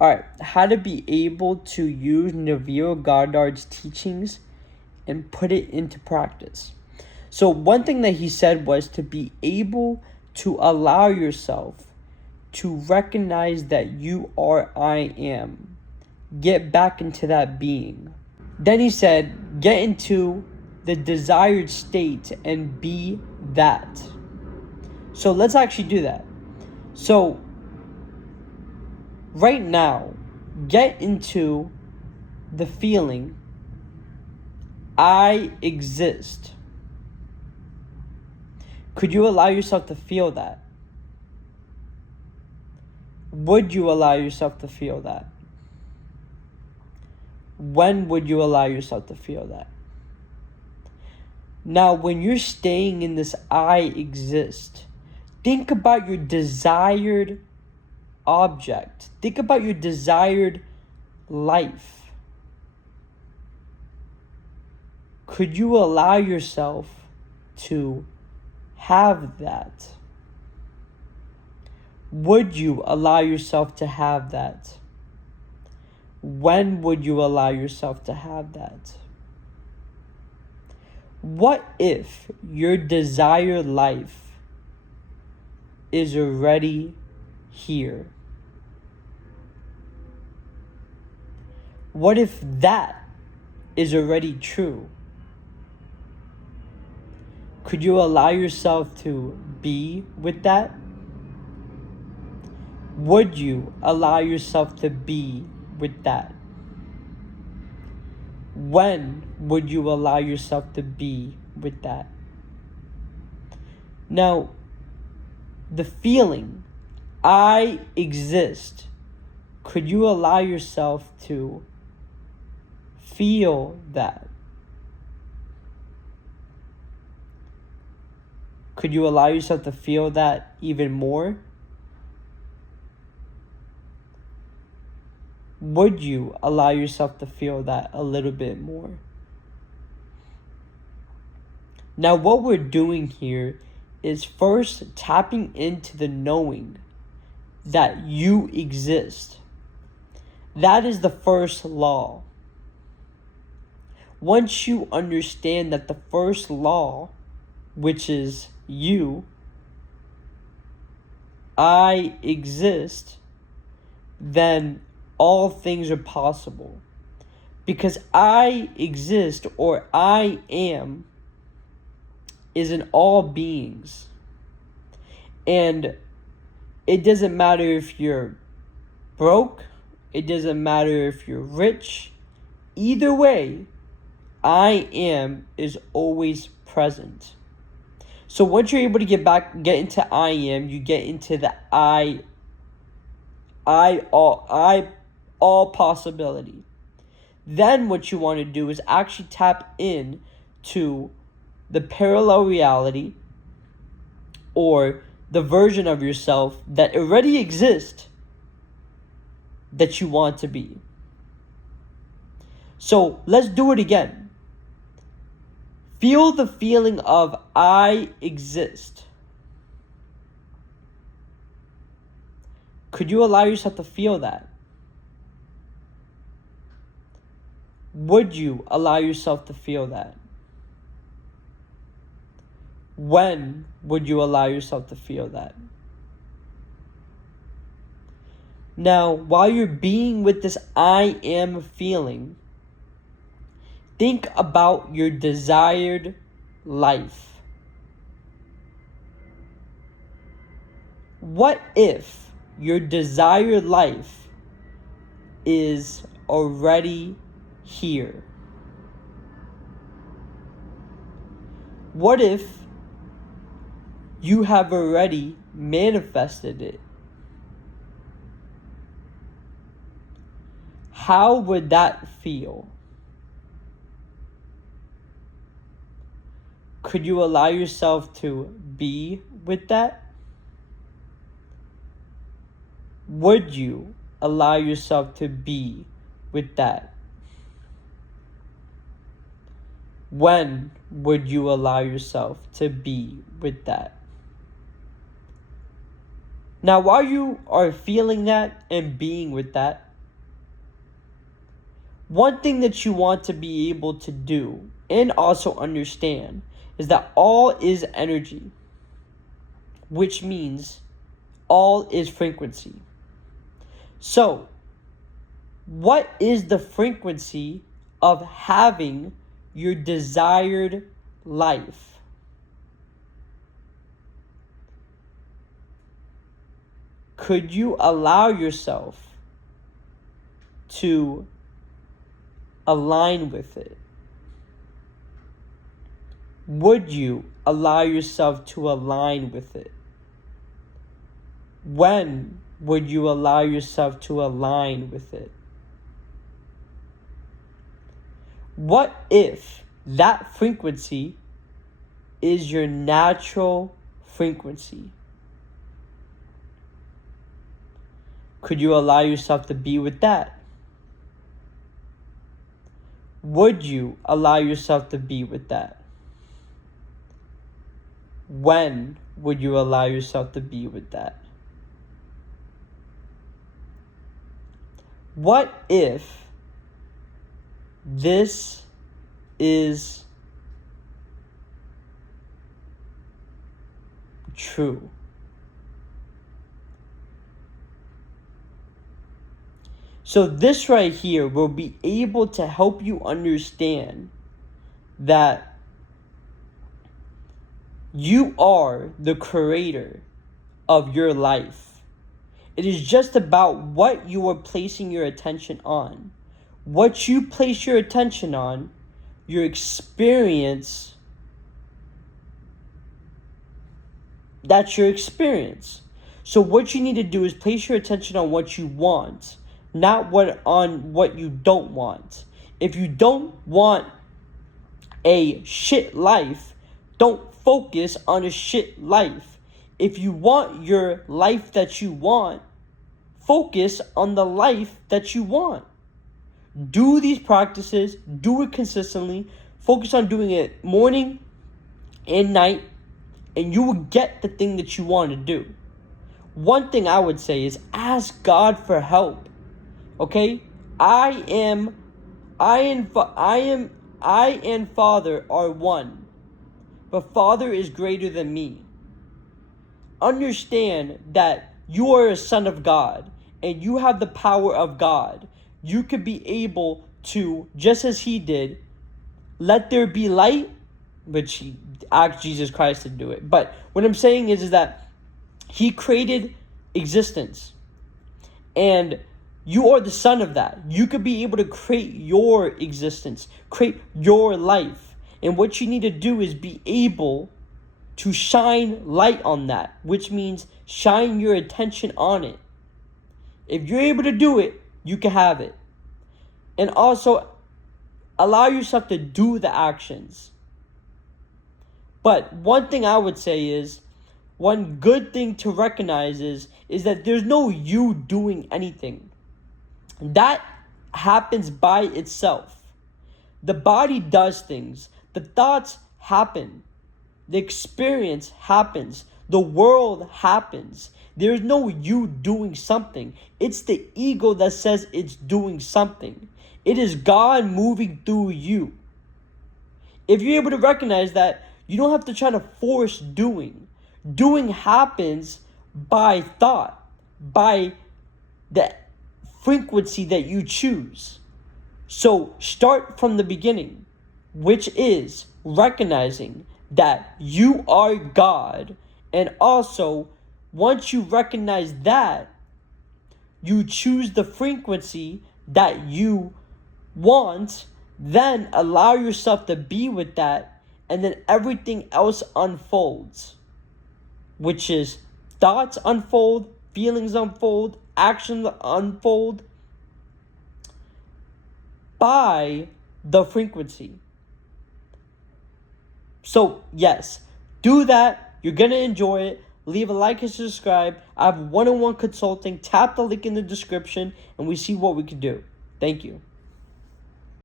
All right, how to be able to use Neville Goddard's teachings and put it into practice. So one thing that he said was to be able to allow yourself to recognize that you are I am. Get back into that being. Then he said, get into the desired state and be that. So let's actually do that. So right now, get into the feeling I exist. Could you allow yourself to feel that? Would you allow yourself to feel that? When would you allow yourself to feel that? Now, when you're staying in this I exist, think about your desired object. Think about your desired life. Could you allow yourself to have that? Would you allow yourself to have that? When would you allow yourself to have that? What if your desired life is already here? What if that is already true? Could you allow yourself to be with that? Would you allow yourself to be with that? When would you allow yourself to be with that? Now, the feeling, I exist, could you allow yourself to feel that? Could you allow yourself to feel that even more? Would you allow yourself to feel that a little bit more? Now, what we're doing here is first tapping into the knowing that you exist. That is the first law. Once you understand that the first law, which is you, I exist, then all things are possible. Because I exist, or I am, is in all beings. And it doesn't matter if you're broke, it doesn't matter if you're rich. Either way, I am is always present. So once you're able to get into I am, you get into the all possibility. Then what you want to do is actually tap in to the parallel reality, or the version of yourself that already exists that you want to be. So let's do it again. Feel the feeling of I exist. Could you allow yourself to feel that? Would you allow yourself to feel that? When would you allow yourself to feel that? Now, while you're being with this I am feeling, think about your desired life. What if your desired life is already here? What if you have already manifested it? How would that feel? Could you allow yourself to be with that? Would you allow yourself to be with that? When would you allow yourself to be with that? Now, while you are feeling that and being with that, One thing that you want to be able to do and also understand is that all is energy, which means all is frequency. So, what is the frequency of having your desired life? Could you allow yourself to align with it? Would you allow yourself to align with it? When would you allow yourself to align with it? What if that frequency is your natural frequency? Could you allow yourself to be with that? Would you allow yourself to be with that? When would you allow yourself to be with that? What if this is true? So this right here will be able to help you understand that you are the creator of your life. It is just about what you are placing your attention on. What you place your attention on, your experience, that's your experience. So what you need to do is place your attention on what you want, not on what you don't want. If you don't want a shit life, don't focus on a shit life. If you want your life that you want, focus on the life that you want. Do these practices, do it consistently, focus on doing it morning and night, and you will get the thing that you want to do. One thing I would say is ask God for help. Okay? I and Father are one, but Father is greater than me. Understand that you are a son of God and you have the power of God. You could be able to, just as he did, let there be light, which he asked Jesus Christ to do it. But what I'm saying is that he created existence. And you are the son of that. You could be able to create your existence, create your life. And what you need to do is be able to shine light on that, which means shine your attention on it. If you're able to do it, you can have it. And also, allow yourself to do the actions. But one thing I would say is, one good thing to recognize is that there's no you doing anything. That happens by itself. The body does things. The thoughts happen. The experience happens. The world happens. There's no you doing something. It's the ego that says it's doing something. It is God moving through you. If you're able to recognize that, you don't have to try to force doing. Doing happens by thought, by the frequency that you choose. So start from the beginning, which is recognizing that you are God. And also, once you recognize that, you choose the frequency that you want, then allow yourself to be with that, and then everything else unfolds, which is thoughts unfold, feelings unfold, actions unfold by the frequency. So yes, do that. You're going to enjoy it. Leave a like and subscribe. I have one-on-one consulting. Tap the link in the description and we see what we can do. Thank you.